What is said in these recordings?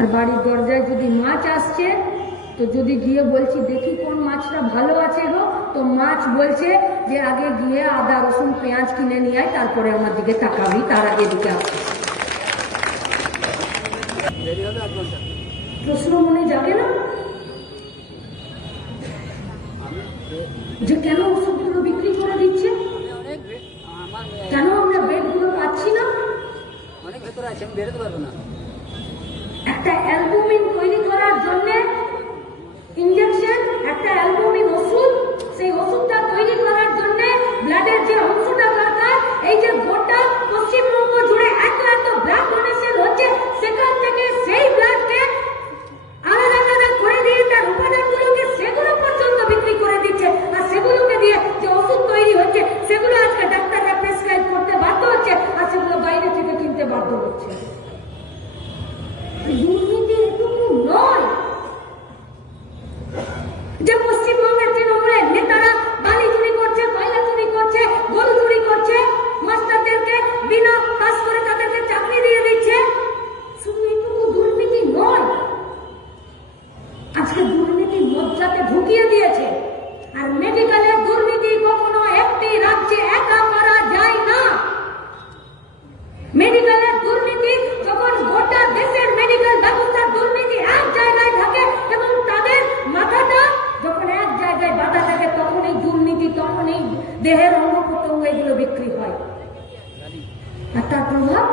আর বাড়ির দরজায় যদি মাছ আসছে তো যদি গিয়ে বলছি দেখি কোন মাছটা ভালো আছে গো, তো মাছ বলছে যে আগে গিয়ে আদা রসুন পেঁয়াজ কিনে নিয়ে আয়, তারপরে আমার দিকে তাকাবি, তার আগে দিকে আসছে। প্রশ্ন মনে যাবে না যে কেন ওষুধগুলো বিক্রি করে দিচ্ছে, কেন আমরা বেডগুলো পাচ্ছি না? অনেক ভেতরে আছে, আমি বেরোতে পারবো না। একটা অ্যালবুমিন তৈরি করার জন্য ইনজেকশন, একটা অ্যালবুমিন ওষুধ, সেই ওষুধটা তৈরি করার জন্য ব্লাডের যে অংশটা দরকার, এই যে গোটা পশ্চিমবঙ্গ জুড়ে এত এত ব্লাড ডোনেশন হচ্ছে, সেখান থেকে সেই ব্লাডকে আলাদা আলাদা করে দিয়ে তার উপাদানগুলোকে সেগুলো পর্যন্ত বিক্রি করে দিচ্ছে। আর সেগুলোকে দিয়ে যে ওষুধ তৈরি হচ্ছে সেগুলো আজকে ডাক্তাররা প্রেসক্রাইব করতে বাধ্য হচ্ছে, আর সেগুলো বাইরে থেকে কিনতে বাধ্য হচ্ছে। দুর্নীতি এটুকু নয় যে পশ্চিমবঙ্গের তৃণমূলের নেতারা বালি চুরি করছে, কয়লা চুরি করছে, গরু চুরি করছে, মাস্টারদেরকে বিনা কাজ করে তাদেরকে চাকরি দিয়ে দিচ্ছে। শুধু এটুকু দুর্নীতি নয়, আজকে দুর্নীতি মজ্জাতে ঢুকিয়ে দিয়েছে। আর মেডিকেলের দুর্নীতি কখনো একটি রাজ্যে একা করা যায় না। মেডিকেলের দুর্নীতি যখন গোটা দেশের মেডিকেল ব্যবস্থার দুর্নীতি এক জায়গায় থাকে এবং তাদের মাথাটা যখন এক জায়গায় বাঁধা থাকে, তখন এই দুর্নীতি, তখন এই দেহের অঙ্গ প্রত্যঙ্গ এগুলো বিক্রি হয়। আর তার প্রভাব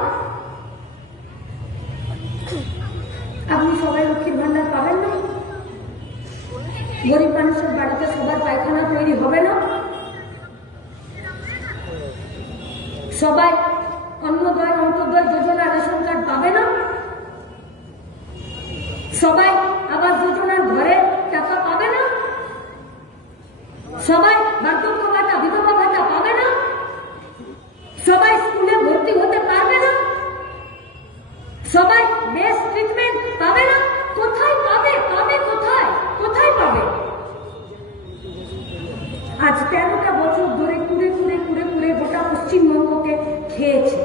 আপনি সবাই লক্ষ্মীর ভান্ডার পাবেন না, গরিব মানুষের বাড়িতে সবার পায়খানা তৈরি হবে না, সবাই অন্নদয় অন্তর্দয় যোজনা রেশন কার্ড পাবে না, সবাই আবাস যোজনার ঘরে টাকা পাবে না, সবাই বার্ধক্য ভাতা বিধবা ভাতা পাবে না, সবাই স্কুলে ভর্তি হতে পারবে না, সবাই বেস্ট ট্রিটমেন্ট পাবে না। কোথায় পাবে? পাবে কোথায়? কোথায় পাবে? আজ 13টা বছর ধরে কুড়ে কুড়ে কুড়ে কুড়ে গোটা পশ্চিমবঙ্গকে খেয়েছে।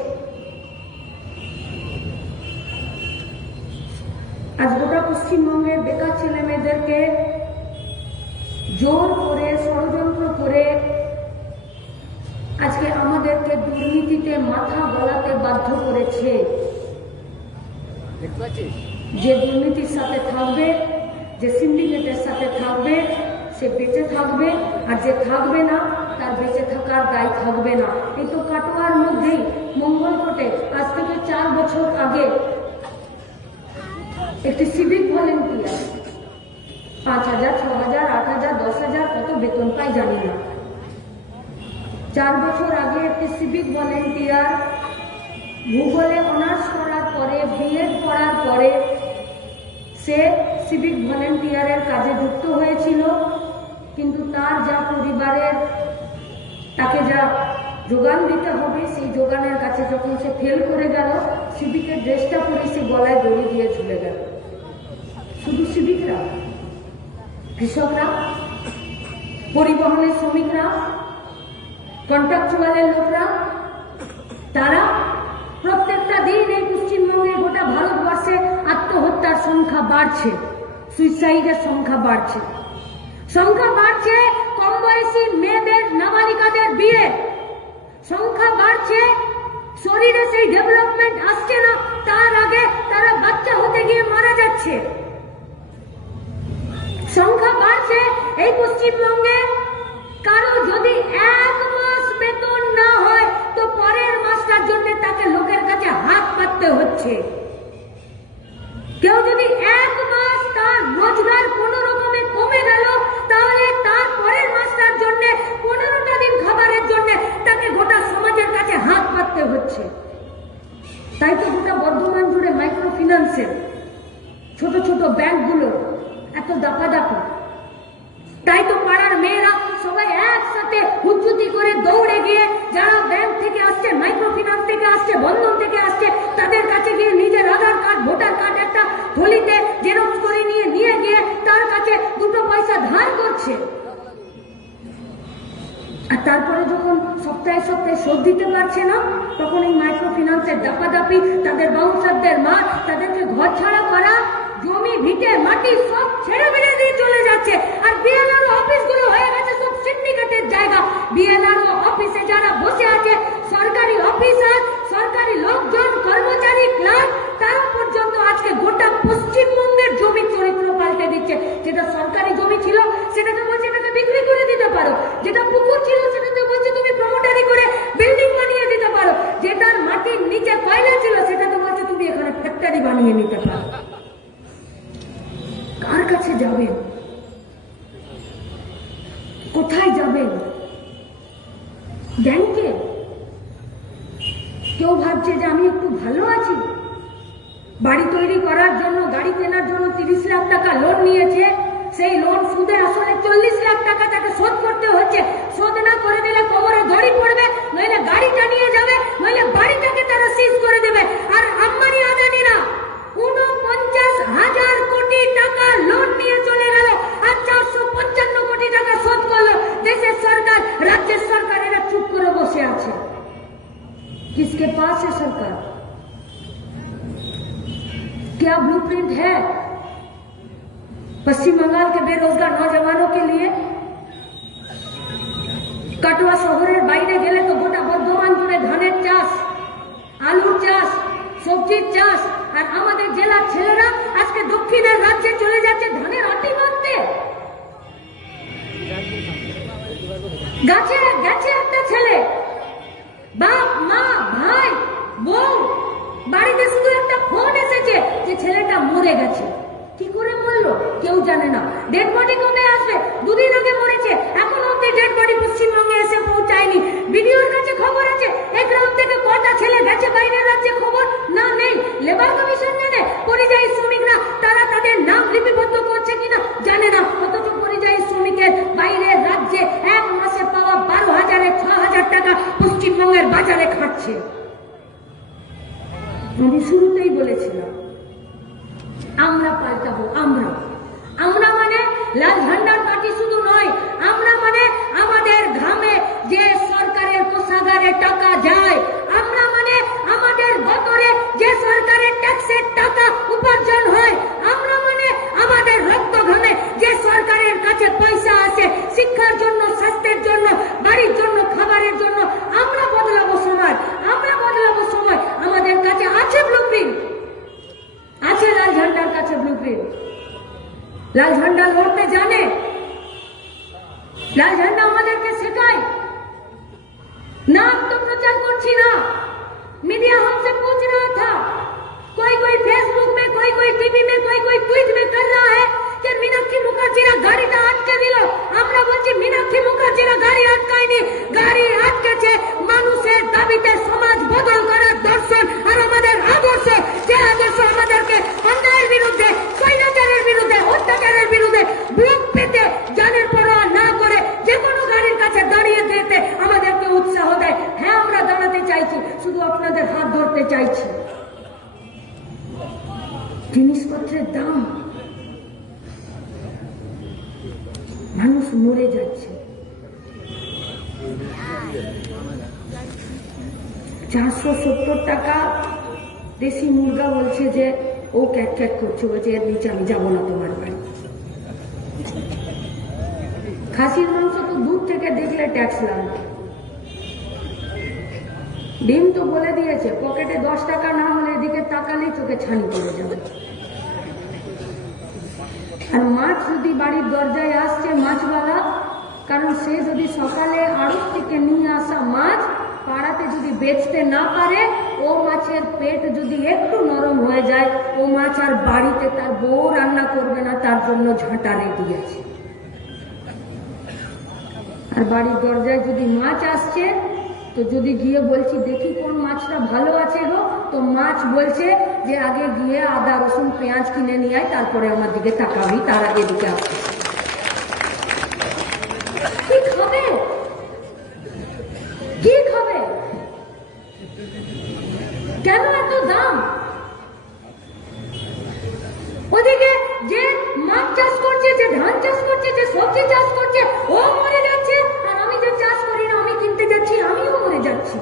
আজ গোটা পশ্চিমবঙ্গের বেকার ছেলে মেয়েদেরকে জোর করে, ষড়যন্ত্র করে আজকে আমাদেরকে দুর্নীতিতে মাথা গলাতে বাধ্য করেছে। যে দুর্নীতির সাথে থাকবে, যে সিন্ডিকেটের সাথে থাকবে, সে বেঁচে থাকবে, আর যে থাকবে না তার বেঁচে থাকার দায় থাকবে না। এই তো কাটোয়ার মধ্যেই মঙ্গলকোটে আজ থেকে 4 বছর আগে একটি সিভিক ভলেন্টিয়ার 5,000, 6,000, 8,000, 10,000 কত বেতন পাই জানি না। 4 বছর আগে একটি সিভিক ভলেন্টিয়ার ভূগোলে অনার্স করার পরে, বিএড করার পরে সে সিভিক ভলেন্টিয়ারের কাজে যুক্ত হয়েছিল, কিন্তু তার যা পরিবারের তাকে যা যোগান দিতে হবে, সেই যোগানের কাছে যখন সে ফেল করে গেল, সিভিকের ড্রেসটা পরে সে গলায় দড়ি দিয়ে ঝুলে গেল। শুধু সিভিকরা, কৃষকরা, পরিবহনের শ্রমিকরা, কন্ট্রাকচুয়ালের লোকরা, তারা প্রত্যেকটা দিন এই পশ্চিমবঙ্গে, গোটা ভারতবর্ষে আত্মহত্যার সংখ্যা বাড়ছে, সুইসাইডের সংখ্যা বাড়ছে, সংখ্যা বাড়ছে কম বয়সী মেয়েদের, নাবালিকাদের বিয়ে সংখ্যা বাড়ছে। শরীরে সেই ডেভেলপমেন্ট আসছে না, তার আগে তারা বাচ্চা হতে গিয়ে মারা যাচ্ছে। সংখ্যা বাড়ছে এই পশ্চিমবঙ্গে। কারো যদি 1 মাস বেতন না হয় তো পরের মাসটার জন্য তাকে লোকের কাছে হাত পাততে হচ্ছে। কেউ যদি 1 মাস তার রোজগার কোনো রকমে কমে গেল, তাহলে তার পরের মাসটার জন্য 15টা দিন খাবারের জন্য তাকে গোটা সমাজের কাছে হাত পাততে হচ্ছে। তাই তো গোটা বর্ধমান জুড়ে মাইক্রো ফিন্যান্সের ছোট ছোট ব্যাংকগুলো এত দাপাদাপি। তাই তো পাড়ার মেয়েরা সবাই একসাথে হুজ্জুতি করে দৌড়ে গিয়ে, যারা ব্যাংক থেকে আসছে, মাইক্রো ফিন্যান্স থেকে আসছে, বন্ধন থেকে আসছে, তাদের কাছে গিয়ে নিজের আধার কার্ড, ভোটার কার্ড একটা থলিতে জেরক্স করে নিয়ে গিয়ে তার কাছে 2 পয়সা ধার করছে। আর তারপরে যখন সপ্তাহে সপ্তাহে শোধ দিতে পারছে না, তখন এই মাইক্রো ফিন্যান্সের দাপাদাপি, তাদের বাউন্সারদের মার, তাদেরকে ঘর ছাড়া করা, ভিটে মাটি সব ছেড়ে বেড়ে দিয়ে চলে যাচ্ছে। আর বিএলআরও অফিসগুলো হয়ে গেছে সব সিন্ডিকেটের জায়গা। বিএলআরও অফিসে যারা বসে আছে, সরকারি অফিসার, সরকারি লোকজন, কর্মচারী, ক্লার্ক, তারা পর্যন্ত আজকে গোটা পশ্চিমবঙ্গের জমি চরিত্র পাল্টে দিচ্ছে। যেটা সরকারি জমি ছিল সেটাকে বলছে এটাকে বিক্রি করে দিতে পারো, যেটা পুকুর ছিল সেটাতে বলছে তুমি প্রমোটারি করে বিল্ডিং বানিয়ে দিতে পারো, যেটার মাটির নিচে কয়লা ছিল সেটাতে বলছে তুমি এখানে ফ্যাক্টরি বানিয়ে নিতে পারো। কার কাছে যাবেন? কোথায় যাবেন? ব্যাংকে? কেউ ভাবছে যে আমি একটু ভালো আছি, বাড়ি তৈরি করার জন্য, গাড়ি কেনার জন্য 30 লাখ টাকা লোন নিয়েছে, সেই লোন সুদে আসলে 40 লাখ টাকা তাকে শোধ করতে হচ্ছে। শোধ না করে দিলে কবরে দড়ি পড়বে, নইলে গাড়িটা নিয়ে যাবে, নইলে বাড়িটাকে তারা সিজ করে দেবে। আর আম্বানি আদানিরা 49,000 কোটি টাকা লোন নিয়ে চলে গেল, আর 455 কোটি টাকা শোধ করলো দেশের সরকার, রাজ্যের সরকার। এরা চুপ করে বসে আছে। किसके पास है सरकार? क्या ब्लूप्रिंट है पश्चिम बंगाल के बेरोजगार नौजवानों के लिए? কাটোয়া শহরের বাইরে গেলে তো গোটা বর্ধমান জুড়ে ধানের চাষ, আলুর চাষ, সবজির চাষ। আর আমাদের জেলার ছেলেরা আজকে দক্ষিণের রাজ্যে চলে যাচ্ছে ধানের আটি বাঁধতে। গেছে একটা ছেলে, বাপ, মা, ভাই, বউ, বাড়িতে শুধু একটা ফোন এসেছে যে ছেলেটা মরে গেছে। কি করে মরলো কেউ জানে না। ডেড বডি কবে আসবে? দুদিন আগে মরেছে, এখনো অব্দি ডেড বডি পশ্চিমবঙ্গে এসে পৌঁছায়নি। বিডিওর কাছে খবর আছে এই গ্রাম থেকে কটা ছেলে গেছে বাইরের রাজ্যে, খবর না নেই। লেবার কমিশন জানে, পরিযায়ী শ্রমিকরা তারা তাদের নাম লিপিবদ্ধ করছে কিনা জানে না। অথচ পরিযায়ী শ্রমিকের বাইরের রাজ্যে এক মাসে পাওয়া 12,000 6,000 টাকা পশ্চিমবঙ্গের বাজারে খাচ্ছে। আমি শুরুতেই বলেছিলাম আমরা পাল্টাবো। আমরা মানে লাল ঝান্ডার পার্টি শুধু নয়, আমরা মানে আমাদের ঘামে যে সরকারের কোষাগারে টাকা যায়, আমরা মানে আমাদের গতরে যে সরকারের ট্যাক্সের টাকা উপার্জন হয়, আমরা মানে আমাদের রক্ত ঘামে যে সরকারের কাছে পয়সা আসে শিক্ষার জন্য, স্বাস্থ্যের জন্য, বাড়ির জন্য, খাবারের জন্য। আমরা বদলাবো সমাজ, আমরা বদলাবো সময়। আমাদের কাছে আছে ব্লুপ্রিন্ট, আছে লাল ঝান্ডার কাছে ব্লুপ্রিন্ট। লাল ঝান্ডা লড়তে জানে, লাল ঝান্ডা আমাদেরকে শেখায় না। तो प्रचार করছি না, मीडिया हमसे पूछ रहा था, कोई फेसबुक में, कोई टीवी में, कोई ट्वीट में कर रहा है कि मीनाक्षी मुखार्जीরা গাড়িটা আটকে দিল। আমরা বলছি মীনাক্ষী মুখার্জিরা গাড়ি আটকায়নি, গাড়ি আটকেছে মানুষের দাবিতে সমাজ বদল করার দর্শন আর আমাদের আদর্শ। যে আদর্শ আমাদেরকে অন্যায়ের বিরুদ্ধে, স্বৈরাচারের বিরুদ্ধে, অত্যাচারের বিরুদ্ধে বুক পেতে জানের পরোয়া না করে যে কোনো গাড়ির কাছে দাঁড়িয়ে যেতে আমাদেরকে উৎসাহ দেয়। হ্যাঁ, আমরা দাঁড়াতে চাইছি, শুধু আপনাদের হাত ধরতে চাইছি। জিনিসপত্রের দাম, মানুষ মরে যাচ্ছে। 470 টাকা দেশি মুরগা বলছে যে ও ক্যাট করছে, বলছে এর নিচে আমি যাবো না তোমার বাড়ি। খাসির মাংস তো দূর থেকে দেখলে ট্যাক্স লাগবে। ডিম তো বলে দিয়েছে পকেটে 10 টাকা না হলে এদিকে তাকালেই চোখে ছানি পড়ে যাবে। আর মাছ যদি বাড়ির দরজায় আসছে মাছওয়ালা, কারণ সে যদি সকালে আড়ত থেকে নিয়ে আসা মাছ পাড়াতে যদি বেচতে না পারে, ও মাছের পেট যদি একটু নরম হয়ে যায়, ও মাছ আর বাড়িতে তার বউ রান্না করবে না, তার জন্য ঝাঁটা রেডি আছে। আর বাড়ির দরজায় যদি মাছ আসছে, তো যদি গিয়ে বলছি দেখি কোন মাছটা ভালো আছে গো, তো মাছ বলছে যে আগে গিয়ে আদা রসুন পেঁয়াজ কিনে নিয়ে আয়, তারপরে আমার দিকে তাকাবি, তার আগে দিকে আসছে। কি খাবে? কি খাবে? কেন এত দাম? ওদিকে যে মাছ চাষ করছে, যে ধান চাষ করছে, যে সবজি চাষ করছে, ও মরে যাচ্ছে। আর আমি যে চাষ করি না, আমি কিনতে যাচ্ছি, আমিও মরে যাচ্ছি।